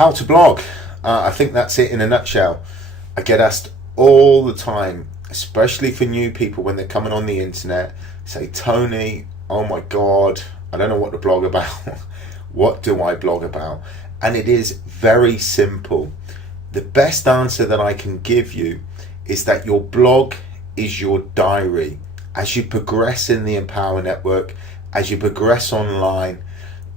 How to blog. I think that's it in a nutshell. I get asked all the time, especially for new people when they're coming on the internet, say, Tony, oh my God, I don't know what to blog about. What do I blog about? And it is very simple. The best answer that I can give you is that your blog is your diary. As you progress in the Empower Network, as you progress online,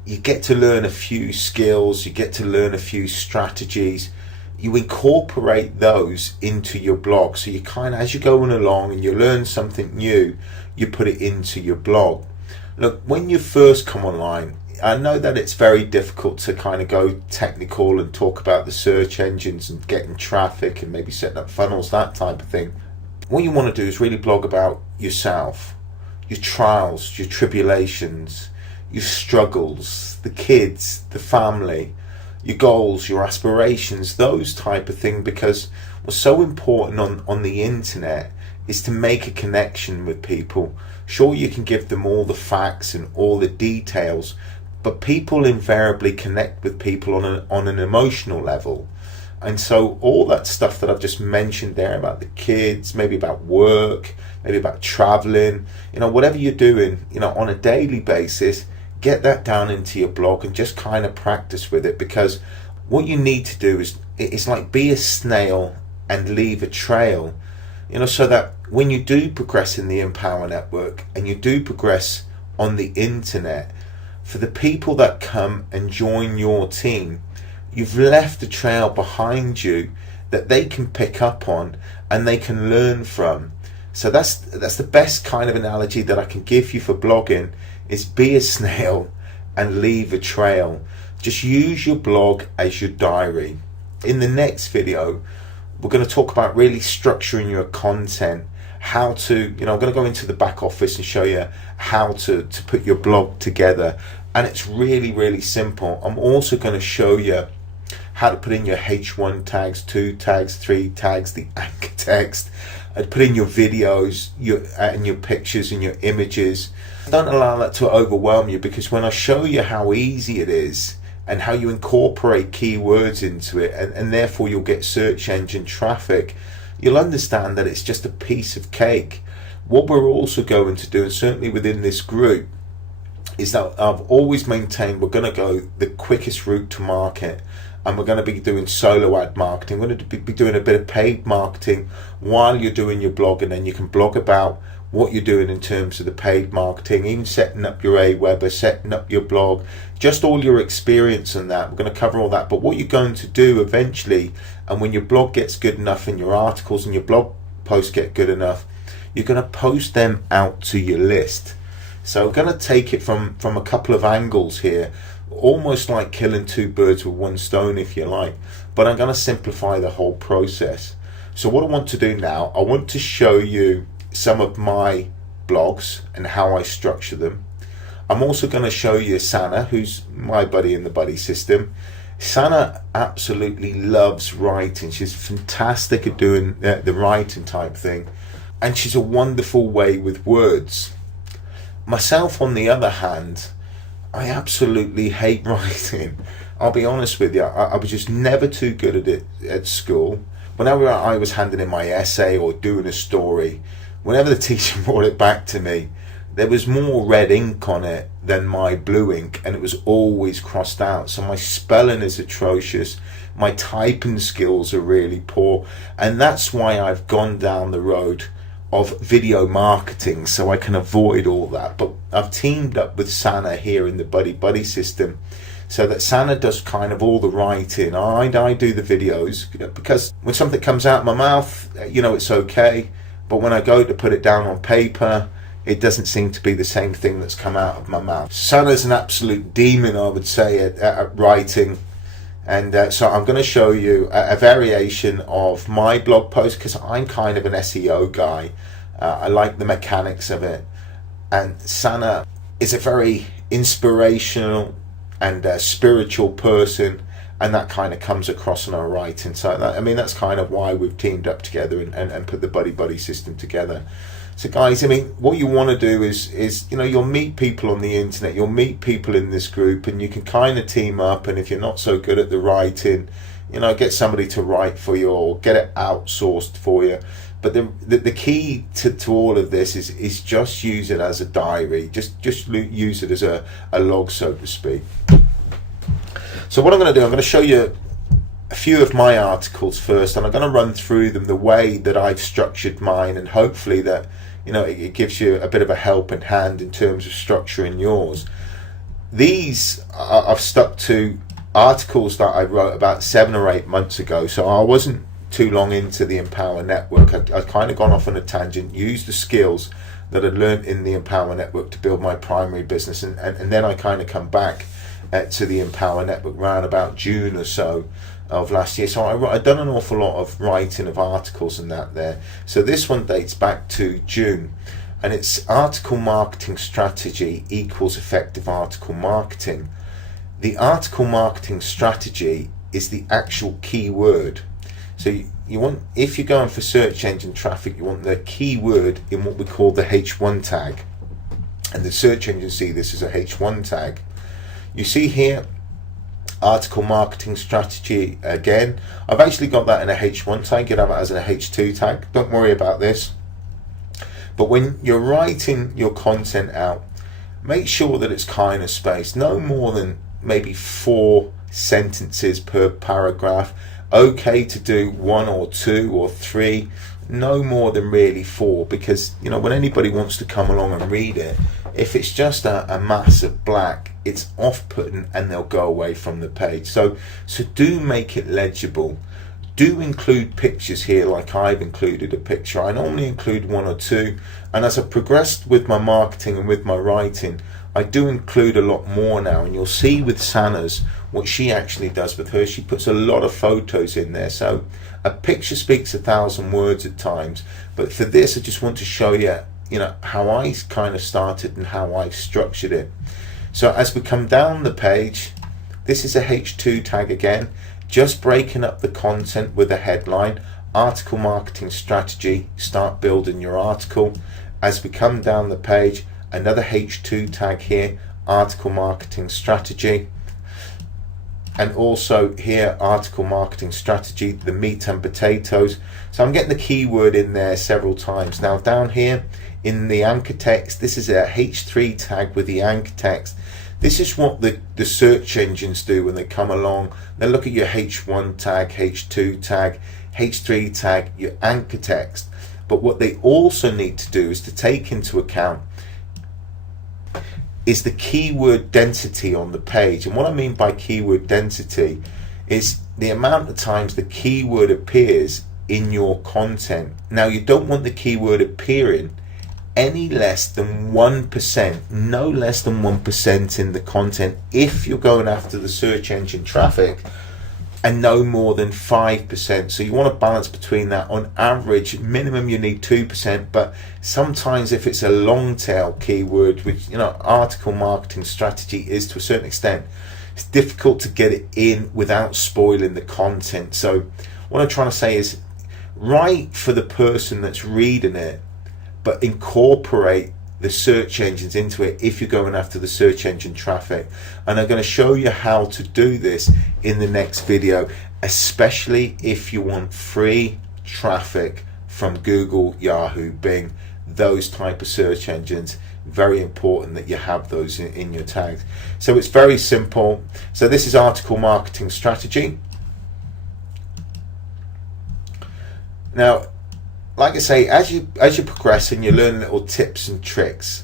you get to learn a few skills, you get to learn a few strategies. You incorporate those into your blog. So you kind of, as you're going along and you learn something new, you put it into your blog. Look, when you first come online, I know that it's very difficult to kind of go technical and talk about the search engines and getting traffic and maybe setting up funnels, that type of thing. What you want to do is really blog about yourself, your trials, your tribulations, your struggles, the kids, the family, your goals, your aspirations, those type of things, because what's so important on the internet is to make a connection with people. Sure, you can give them all the facts and all the details, but people invariably connect with people on an emotional level. And so all that stuff that I've just mentioned there about the kids, maybe about work, maybe about traveling, whatever you're doing, on a daily basis, get that down into your blog and just kind of practice with it, because what you need to do is, it's like be a snail and leave a trail, so that when you do progress in the Empower Network and you do progress on the internet, for the people that come and join your team, you've left a trail behind you that they can pick up on and they can learn from. So that's the best kind of analogy that I can give you for blogging, is be a snail and leave a trail. Just use your blog as your diary. In the next video, we're going to talk about really structuring your content, how to, I'm going to go into the back office and show you how to put your blog together. And it's really, really simple. I'm also going to show you how to put in your H1 tags, 2 tags, 3 tags, the anchor text, and put in your videos, and your pictures and your images. Don't allow that to overwhelm you, because when I show you how easy it is and how you incorporate keywords into it, and therefore you'll get search engine traffic, you'll understand that it's just a piece of cake. What we're also going to do, and certainly within this group, is that I've always maintained we're going to go the quickest route to market, and we're going to be doing solo ad marketing. We're going to be doing a bit of paid marketing while you're doing your blog, and then you can blog about what you're doing in terms of the paid marketing, even setting up your Aweber, setting up your blog, just all your experience in that. We're going to cover all that. But what you're going to do eventually, and when your blog gets good enough and your articles and your blog posts get good enough, you're going to post them out to your list. So I'm going to take it from a couple of angles here, almost like killing two birds with one stone, if you like, but I'm going to simplify the whole process. So what I want to do now, I want to show you some of my blogs and how I structure them. I'm also going to show you Sana, who's my buddy in the buddy system. Sana absolutely loves writing. She's fantastic at doing the writing type thing, and she's a wonderful way with words. Myself, on the other hand, I absolutely hate writing. I'll be honest with you, I was just never too good at it at school. Whenever I was handing in my essay or doing a story, whenever the teacher brought it back to me, there was more red ink on it than my blue ink, and it was always crossed out. So my spelling is atrocious, my typing skills are really poor, and that's why I've gone down the road of video marketing, so I can avoid all that. But I've teamed up with Sana here in the buddy system, so that Sana does kind of all the writing. I do the videos, because when something comes out of my mouth, it's okay, but when I go to put it down on paper, it doesn't seem to be the same thing that's come out of my mouth. Sana's an absolute demon, I would say, at writing. And so I'm going to show you a variation of my blog post, because I'm kind of an SEO guy. I like the mechanics of it. And Sana is a very inspirational and spiritual person, and that kind of comes across in our writing. So that's kind of why we've teamed up together and put the buddy system together. So guys, I mean, what you want to do is you'll meet people on the internet, you'll meet people in this group, and you can kind of team up. And if you're not so good at the writing, get somebody to write for you or get it outsourced for you. But the key to all of this is just use it as a diary. Just use it as a log, so to speak. So what I'm going to do, I'm going to show you a few of my articles first, and I'm going to run through them the way that I've structured mine, and hopefully that it gives you a bit of a helping hand in terms of structuring yours. These I've stuck to articles that I wrote about 7 or 8 months ago, so I wasn't too long into the Empower Network. I'd kind of gone off on a tangent, used the skills that I'd learned in the Empower Network to build my primary business, and then I kind of come back to the Empower Network around about June or so of last year. So I'd done an awful lot of writing of articles and that there. So this one dates back to June, and it's article marketing strategy equals effective article marketing. The article marketing strategy is the actual keyword. So you want, if you're going for search engine traffic, you want the keyword in what we call the H1 tag, and the search engine see this as a H1 tag. You see here, article marketing strategy again. I've actually got that in a H1 tag. You'd have it as a H2 tag. Don't worry about this. But when you're writing your content out, make sure that it's kind of spaced, no more than maybe 4 sentences per paragraph. Okay to do 1 or 2 or 3, no more than really 4, because when anybody wants to come along and read it, if it's just a mass of black, it's off-putting and they'll go away from the page. So do make it legible. Do include pictures here, like I've included a picture. I normally include 1 or 2, and as I've progressed with my marketing and with my writing, I do include a lot more now, and you'll see with Sanna's what she actually does with her. She puts a lot of photos in there. So a picture speaks 1,000 words at times, but for this I just want to show you how I kind of started and how I've structured it. So as we come down the page, this is a H2 tag again, just breaking up the content with a headline, article marketing strategy, start building your article. As we come down the page, another H2 tag here, article marketing strategy, and also here, article marketing strategy, the meat and potatoes. So I'm getting the keyword in there several times. Now down here in the anchor text, this is a H3 tag with the anchor text. This is what the search engines do when they come along. They look at your H1 tag, H2 tag, H3 tag, your anchor text. But what they also need to do is to take into account is the keyword density on the page. And what I mean by keyword density is the amount of times the keyword appears in your content. Now you don't want the keyword appearing any less than 1%, no less than 1% in the content if you're going after the search engine traffic, and no more than 5%. So you want to balance between that. On average, minimum you need 2%, but sometimes if it's a long tail keyword, which article marketing strategy is to a certain extent, it's difficult to get it in without spoiling the content. So what I'm trying to say is, write for the person that's reading it, but incorporate the search engines into it if you're going after the search engine traffic. And I'm going to show you how to do this in the next video, especially if you want free traffic from Google, Yahoo, Bing, those type of search engines. Very important that you have those in your tags. So it's very simple. So this is article marketing strategy. Now, like I say, as you progress and you learn little tips and tricks,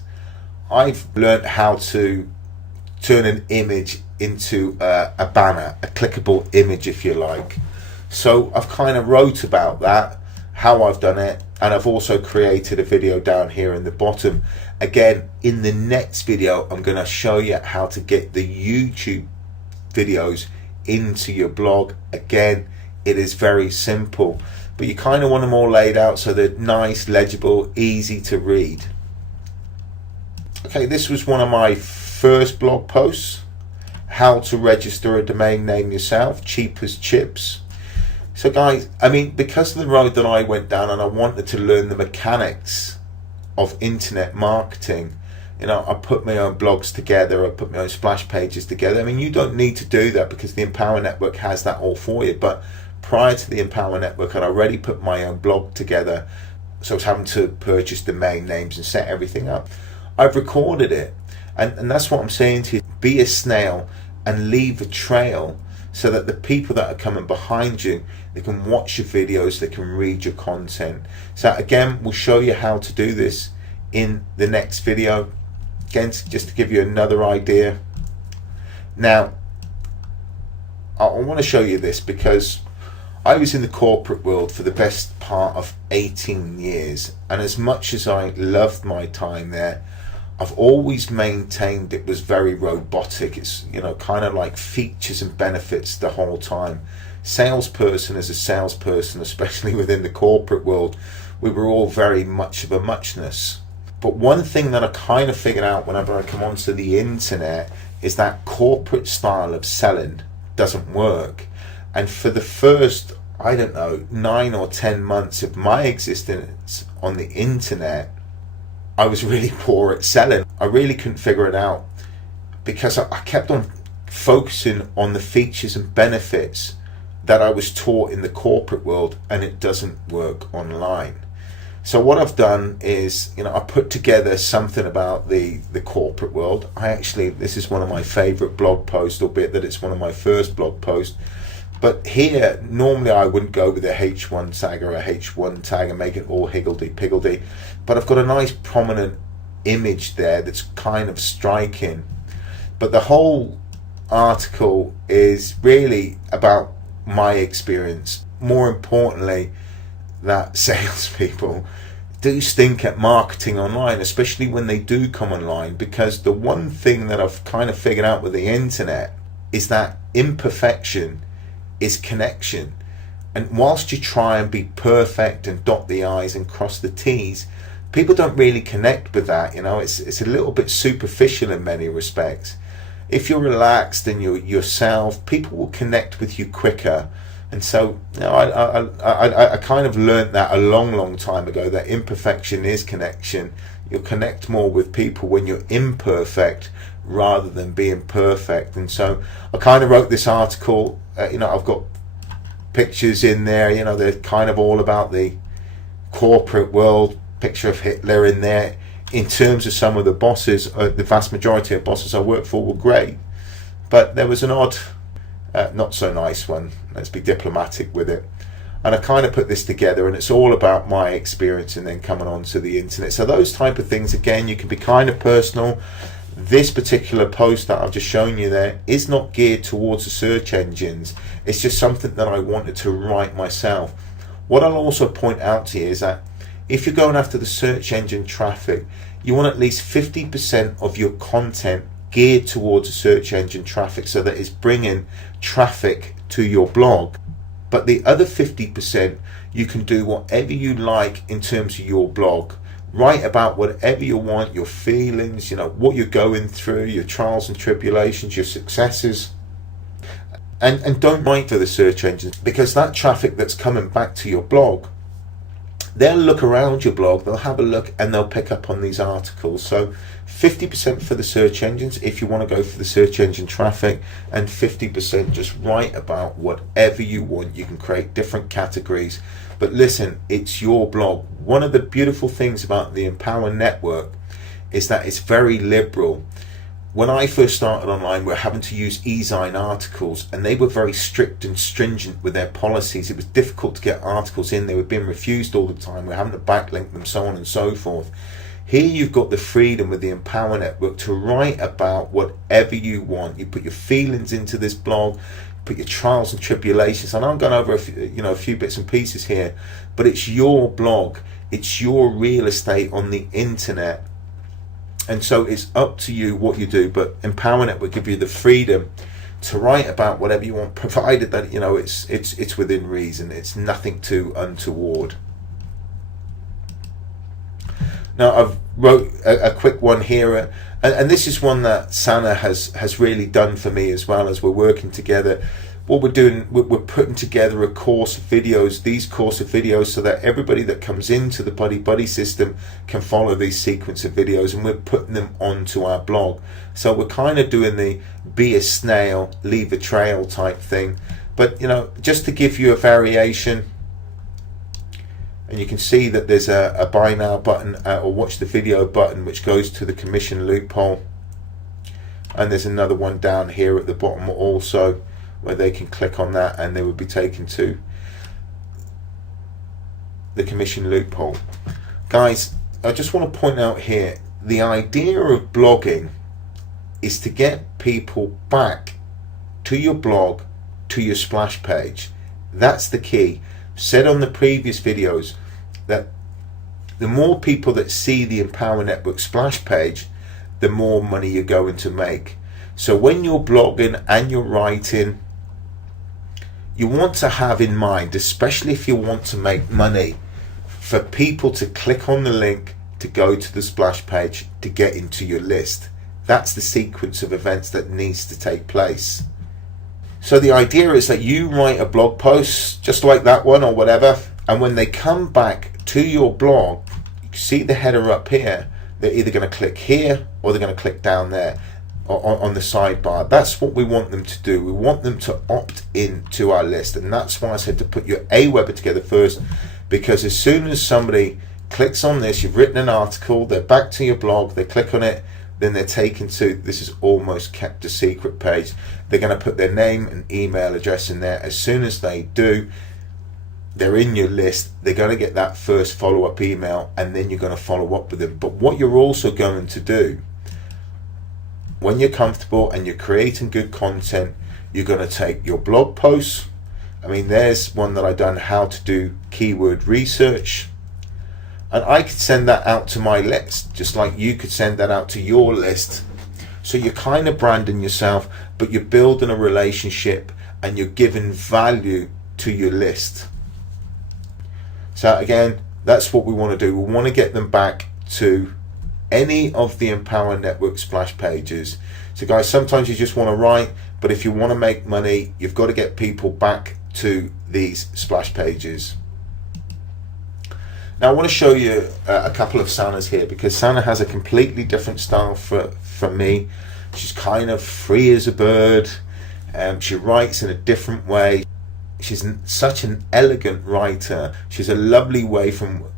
I've learned how to turn an image into a banner, a clickable image if you like. So I've kind of wrote about that, how I've done it, and I've also created a video down here in the bottom. Again, in the next video I'm going to show you how to get the YouTube videos into your blog. Again, it is very simple, but you kind of want them all laid out so they're nice, legible, easy to read. Okay, this was one of my first blog posts, how to register a domain name yourself, cheap as chips. So guys, I mean, because of the road that I went down and I wanted to learn the mechanics of internet marketing. You know, I put my own blogs together, I put my own splash pages together. I mean, you don't need to do that because the Empower Network has that all for you. But prior to the Empower Network, I'd already put my own blog together. So I was having to purchase domain names and set everything up. I've recorded it. And that's what I'm saying to you. Be a snail and leave a trail so that the people that are coming behind you, they can watch your videos, they can read your content. So again, we'll show you how to do this in the next video. Again, just to give you another idea. Now, I want to show you this because I was in the corporate world for the best part of 18 years. And as much as I loved my time there, I've always maintained it was very robotic. It's, you know, kind of like features and benefits the whole time. Salesperson as a salesperson, especially within the corporate world, we were all very much of a muchness. But one thing that I kind of figured out whenever I come onto the internet is that corporate style of selling doesn't work. And for the first, I don't know, 9 or 10 months of my existence on the internet, I was really poor at selling. I really couldn't figure it out because I kept on focusing on the features and benefits that I was taught in the corporate world, and it doesn't work online. So what I've done is, you know, I put together something about the corporate world. This is one of my favorite blog posts, albeit that it's one of my first blog posts. But here, normally I wouldn't go with a H1 tag or a H1 tag and make it all higgledy-piggledy. But I've got a nice prominent image there that's kind of striking. But the whole article is really about my experience. More importantly, that salespeople do stink at marketing online, especially when they do come online. Because the one thing that I've kind of figured out with the internet is that imperfection is connection. And whilst you try and be perfect and dot the I's and cross the T's, people don't really connect with that. You know, it's a little bit superficial in many respects. If you're relaxed and you're yourself, people will connect with you quicker. And so, you know, I kind of learned that a long time ago, that imperfection is connection. You'll connect more with people when you're imperfect rather than being perfect. And so I kind of wrote this article. You know, I've got pictures in there, you know, they're kind of all about the corporate world. Picture of Hitler in there. In terms of some of the bosses, the vast majority of bosses I worked for were great, but there was an odd, not so nice one. Let's be diplomatic with it. And I kind of put this together, and it's all about my experience and then coming onto the internet. So those type of things, again, you can be kind of personal. This particular post that I've just shown you there is not geared towards the search engines. It's just something that I wanted to write myself. What I'll also point out to you is that if you're going after the search engine traffic, you want at least 50% of your content geared towards the search engine traffic, so that it's bringing traffic to your blog. But the other 50%, you can do whatever you like in terms of your blog. Write about whatever you want, your feelings, you know, what you're going through, your trials and tribulations, your successes. And don't write for the search engines, because that traffic that's coming back to your blog, they'll look around your blog, they'll have a look, and they'll pick up on these articles. So 50% for the search engines if you want to go for the search engine traffic, and 50% just write about whatever you want. You can create different categories, but listen, it's your blog. One of the beautiful things about the Empower Network is that it's very liberal. When I first started online, we were having to use e-zine articles, and they were very strict and stringent with their policies. It was difficult to get articles in. They were being refused all the time. We were having to backlink them, so on and so forth. Here you've got the freedom with the Empower Network to write about whatever you want. You put your feelings into this blog, put your trials and tribulations. And I'm going over a few bits and pieces here, but it's your blog. It's your real estate on the internet. And so it's up to you what you do, but Empower Network will give you the freedom to write about whatever you want, provided that, you know, it's within reason. It's nothing too untoward. Now I've wrote a quick one here, and this is one that Sana has really done for me as well as we're working together. what we're doing, we're putting together a course of videos, these course of videos, so that everybody that comes into the Buddy Buddy system can follow these sequence of videos, and we're putting them onto our blog. So we're kind of doing the be a snail, leave a trail type thing. But, you know, just to give you a variation, and you can see that there's a buy now button or watch the video button, which goes to the commission loophole. And there's another one down here at the bottom also, where they can click on that and they will be taken to the commission loophole. Guys, I just want to point out here, the idea of blogging is to get people back to your blog, to your splash page. That's the key. Said on the previous videos that the more people that see the Empower Network splash page, the more money you're going to make. So when you're blogging and you're writing, you want to have in mind, especially if you want to make money, for people to click on the link to go to the splash page to get into your list. That's the sequence of events that needs to take place. So the idea is that you write a blog post just like that one or whatever, and when they come back to your blog, you see the header up here, they're either going to click here or they're going to click down there on the sidebar. That's what we want them to do. We want them to opt in to our list, and that's why I said to put your Aweber together first, because as soon as somebody clicks on this, you've written an article, they're back to your blog, they click on it, then they're taken to, this is almost kept a secret page. They're going to put their name and email address in there. As soon as they do, they're in your list. They're going to get that first follow-up email, and then you're going to follow up with them. But what you're also going to do, when you're comfortable and you're creating good content, you're going to take your blog posts. I mean, there's one that I've done, how to do keyword research, and I could send that out to my list, just like you could send that out to your list. So you're kind of branding yourself, but you're building a relationship and you're giving value to your list. So again, that's what we want to do. We want to get them back to any of the Empower Network splash pages. So guys, sometimes you just want to write, but if you want to make money, you've got to get people back to these splash pages. Now I want to show you a couple of Sana's here, because Sana has a completely different style from me. She's kind of free as a bird. She writes in a different way. She's such an elegant writer. She's a lovely way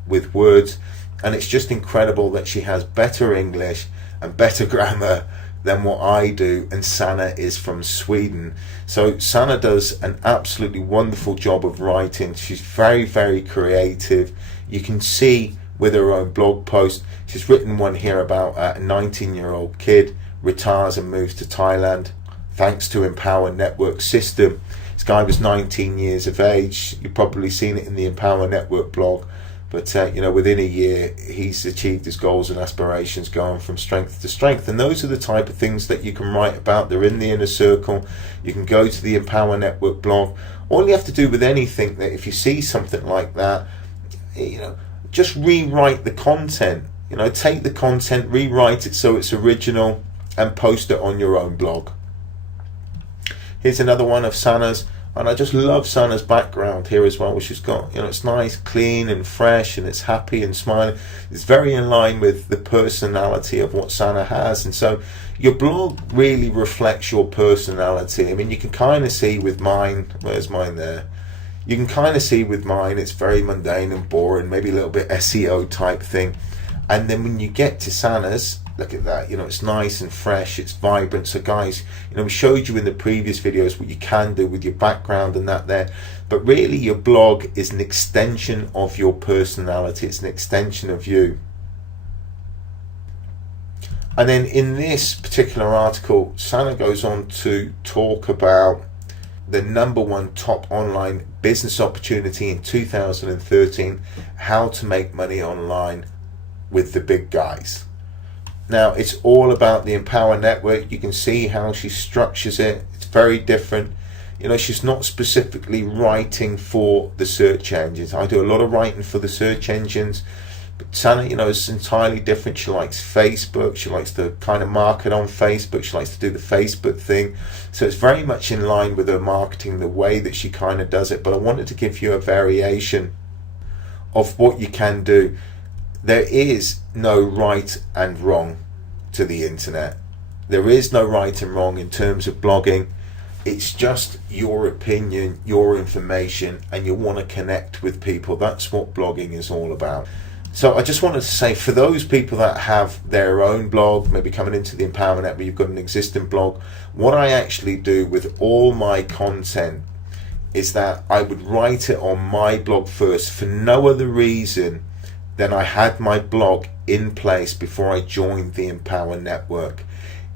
with words, and it's just incredible that she has better English and better grammar than what I do, and Sana is from Sweden. So Sana does an absolutely wonderful job of writing. She's very, very creative. You can see with her own blog post, she's written one here about a 19-year-old kid retires and moves to Thailand thanks to Empower Network system. This guy was 19 years of age. You've probably seen it in the Empower Network blog. But you know, within a year, he's achieved his goals and aspirations, going from strength to strength. And those are the type of things that you can write about. They're in the inner circle. You can go to the Empower Network blog. All you have to do with anything, that if you see something like that, you know, just rewrite the content. You know, take the content, rewrite it so it's original, and post it on your own blog. Here's another one of Sana's. And I just love Sana's background here as well, which has got, you know, it's nice, clean and fresh, and it's happy and smiling. It's very in line with the personality of what Sana has. And so your blog really reflects your personality. I mean, you can kind of see with mine, where's mine there? You can kind of see with mine, it's very mundane and boring, maybe a little bit SEO type thing. And then when you get to Sana's, look at that, you know, it's nice and fresh, it's vibrant. So guys, you know, we showed you in the previous videos what you can do with your background and that there, but really your blog is an extension of your personality. It's an extension of you. And then in this particular article, Sana goes on to talk about the #1 top online business opportunity in 2013, how to make money online with the big guys. Now, it's all about the Empower Network. You can see how she structures it. It's very different. You know, she's not specifically writing for the search engines. I do a lot of writing for the search engines, But Sana, is entirely different. She likes Facebook. She likes to kind of market on Facebook. She likes to do the Facebook thing. So it's very much in line with her marketing, the way that she kind of does it. But I wanted to give you a variation of what you can do. There is no right and wrong to the internet. There is no right and wrong in terms of blogging. It's just your opinion, your information, and you want to connect with people. That's what blogging is all about. So I just wanted to say, for those people that have their own blog, maybe coming into the Empower Network, you've got an existing blog, what I actually do with all my content is that I would write it on my blog first, for no other reason than I had my blog in place before I joined the Empower Network.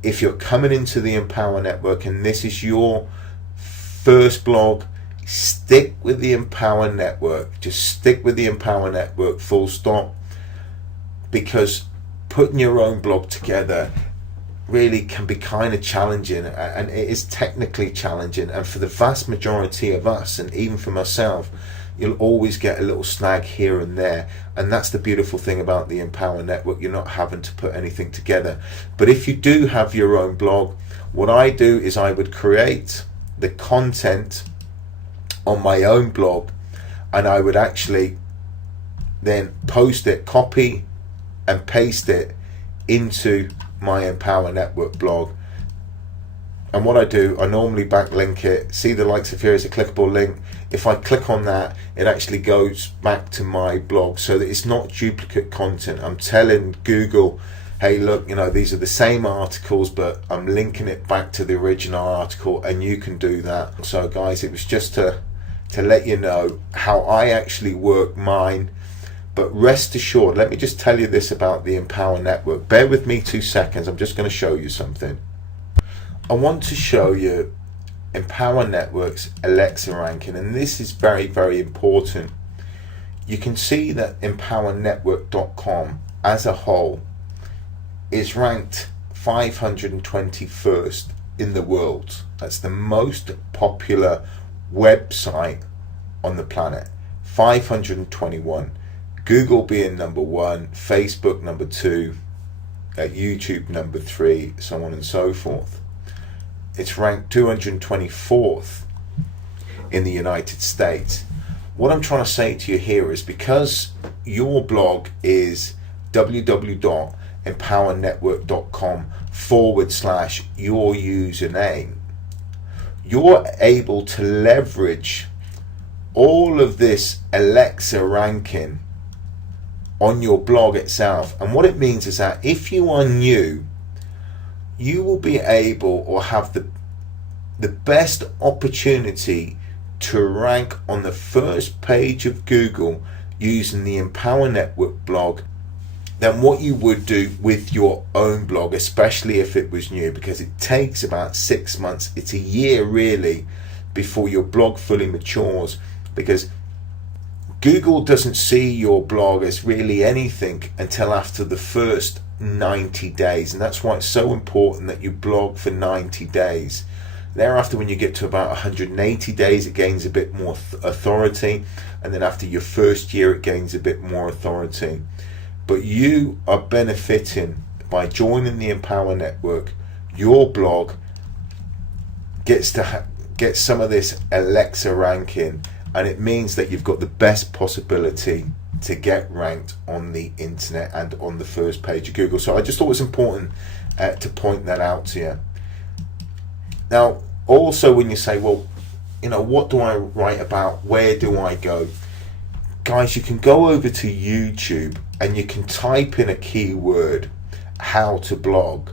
If you're coming into the Empower Network and this is your first blog, stick with the Empower Network. Just stick with the Empower Network, full stop. Because putting your own blog together really can be kind of challenging, and it is technically challenging. And for the vast majority of us, and even for myself, you'll always get a little snag here and there. And that's the beautiful thing about the Empower Network. You're not having to put anything together. But if you do have your own blog, what I do is I would create the content on my own blog, and I would actually then post it, copy and paste it into my Empower Network blog. And what I do, I normally backlink it. See the likes of here is a clickable link. If I click on that, it actually goes back to my blog, so that it's not duplicate content. I'm telling Google, hey, look, these are the same articles, but I'm linking it back to the original article, and you can do that. So guys, it was just to let you know how I actually work mine. But rest assured, let me just tell you this about the Empower Network. Bear with me 2 seconds. I'm just going to show you something. I want to show you Empower Network's Alexa ranking, and this is very, very important. You can see that empowernetwork.com as a whole is ranked 521st in the world. That's the most popular website on the planet. 521. Google being number 1, Facebook number 2, YouTube number 3, so on and so forth. It's ranked 224th in the United States. What I'm trying to say to you here is, because your blog is www.empowernetwork.com/your username, you're able to leverage all of this Alexa ranking on your blog itself. And what it means is that if you are new, you will be able, or have the best opportunity to rank on the first page of Google using the Empower Network blog than what you would do with your own blog, especially if it was new, because it takes about 6 months, it's a year really, before your blog fully matures, because Google doesn't see your blog as really anything until after the first 90 days, and that's why it's so important that you blog for 90 days. Thereafter, when you get to about 180 days, it gains a bit more authority, and then after your first year it gains a bit more authority. But you are benefiting by joining the Empower Network. Your blog gets to get some of this Alexa ranking, and it means that you've got the best possibility to get ranked on the internet and on the first page of Google. So I just thought it was important to point that out to you. Now, also, when you say, well, what do I write about? Where do I go? Guys, you can go over to YouTube and you can type in a keyword, how to blog,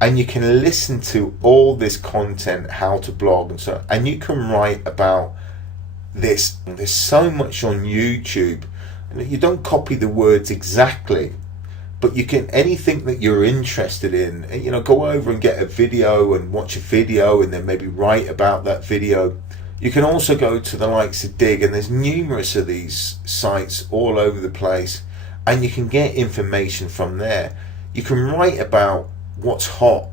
and you can listen to all this content, how to blog, and you can write about this. There's so much on YouTube. You don't copy the words exactly, but you can, anything that you're interested in, go over and get a video and watch a video and then maybe write about that video. You can also go to the likes of Dig, and there's numerous of these sites all over the place, and you can get information from there. You can write about what's hot,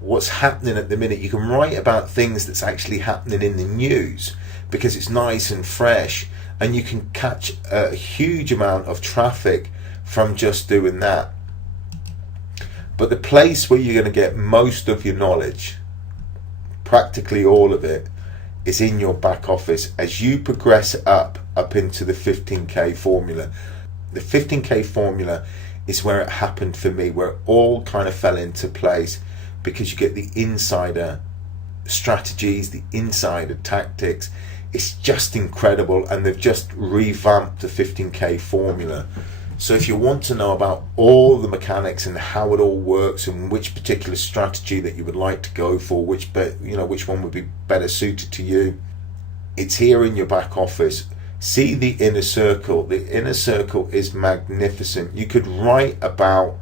what's happening at the minute. You can write about things that's actually happening in the news, because it's nice and fresh, and you can catch a huge amount of traffic from just doing that. But the place where you're going to get most of your knowledge, practically all of it, is in your back office as you progress up into the 15K formula. The 15K formula is where it happened for me, where it all kind of fell into place, because you get the insider strategies, the insider tactics. It's just incredible, and they've just revamped the 15K formula. So if you want to know about all the mechanics and how it all works and which particular strategy that you would like to go for, which one would be better suited to you, it's here in your back office. See the inner circle. The inner circle is magnificent. You could write about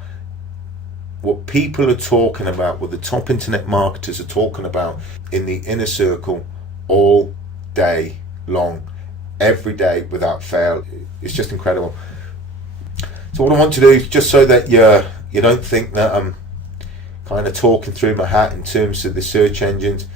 what people are talking about, what the top internet marketers are talking about in the inner circle all day long, every day without fail. It's just incredible. So what I want to do, just so that you don't think that I'm kind of talking through my hat in terms of the search engines,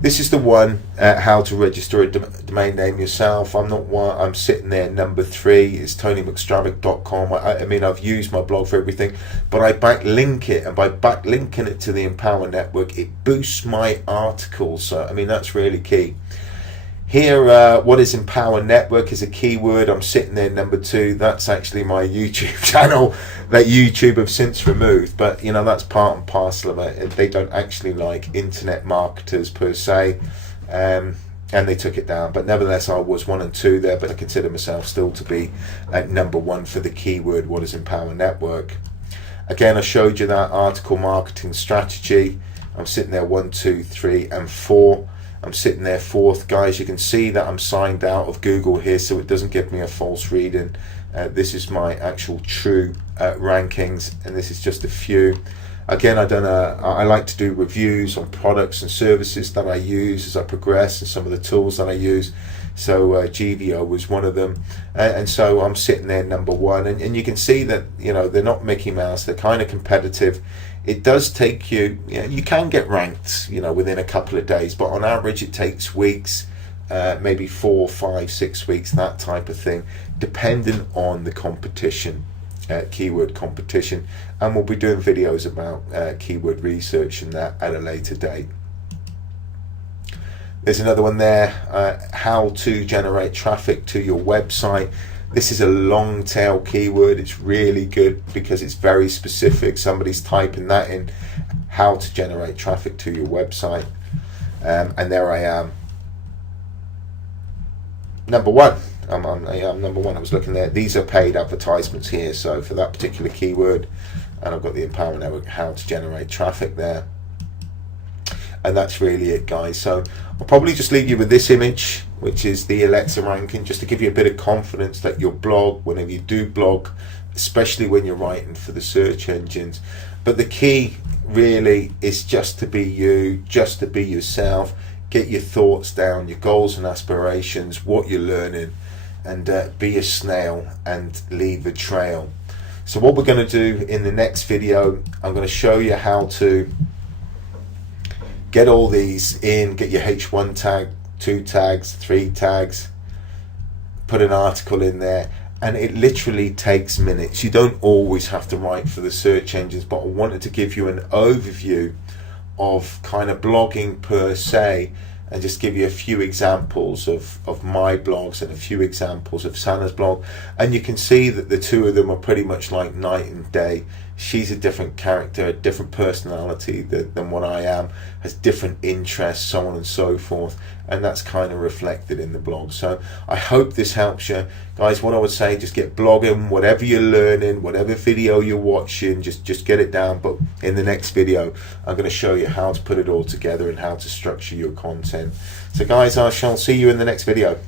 this is the one, how to register a domain name yourself. I'm sitting there number 3. It's TonyMcStravick.com. I mean, I've used my blog for everything, but I backlink it, and by backlinking it to the Empower Network, it boosts my articles. So I mean, that's really key. Here, what is Empower Network is a keyword. I'm sitting there number 2. That's actually my YouTube channel that YouTube have since removed, but that's part and parcel of it. They don't actually like internet marketers per se, and they took it down. But nevertheless, I was 1 and 2 there, but I consider myself still to be at number 1 for the keyword what is Empower Network. Again, I showed you that article marketing strategy. I'm sitting there 1, 2, 3 and 4. I'm sitting there 4th. Guys, you can see that I'm signed out of Google here, so it doesn't give me a false reading. This is my actual true rankings, and this is just a few. Again, I like to do reviews on products and services that I use as I progress, and some of the tools that I use. So GVO was one of them, and so I'm sitting there number 1, and you can see that they're not Mickey Mouse. They're kind of competitive. It does take you, you can get ranked, within a couple of days, but on average it takes weeks, maybe 4, 5, 6 weeks, that type of thing, depending on the competition, keyword competition. And we'll be doing videos about keyword research and that at a later date. There's another one there, how to generate traffic to your website. This is a long tail keyword. It's really good because it's very specific. Somebody's typing that in, how to generate traffic to your website. And there I am, number 1. I'm number 1. I was looking there. These are paid advertisements here, so for that particular keyword, and I've got the Empower Network, how to generate traffic there. And that's really it, guys. So I'll probably just leave you with this image, which is the Alexa ranking, just to give you a bit of confidence that your blog, whenever you do blog, especially when you're writing for the search engines, but the key really is just to be you, just to be yourself, get your thoughts down, your goals and aspirations, what you're learning, and be a snail and leave a trail. So what we're going to do in the next video, I'm going to show you how to get all these in, get your H1 tag, 2 tags, 3 tags, put an article in there, and it literally takes minutes. You don't always have to write for the search engines, but I wanted to give you an overview of kind of blogging per se, and just give you a few examples of my blogs and a few examples of Sanna's blog. And you can see that the two of them are pretty much like night and day. She's a different character, a different personality than what I am, has different interests, so on and so forth, and that's kind of reflected in the blog. So I hope this helps you. Guys, what I would say, just get blogging, whatever you're learning, whatever video you're watching, just get it down. But in the next video, I'm going to show you how to put it all together and how to structure your content. So guys, I shall see you in the next video.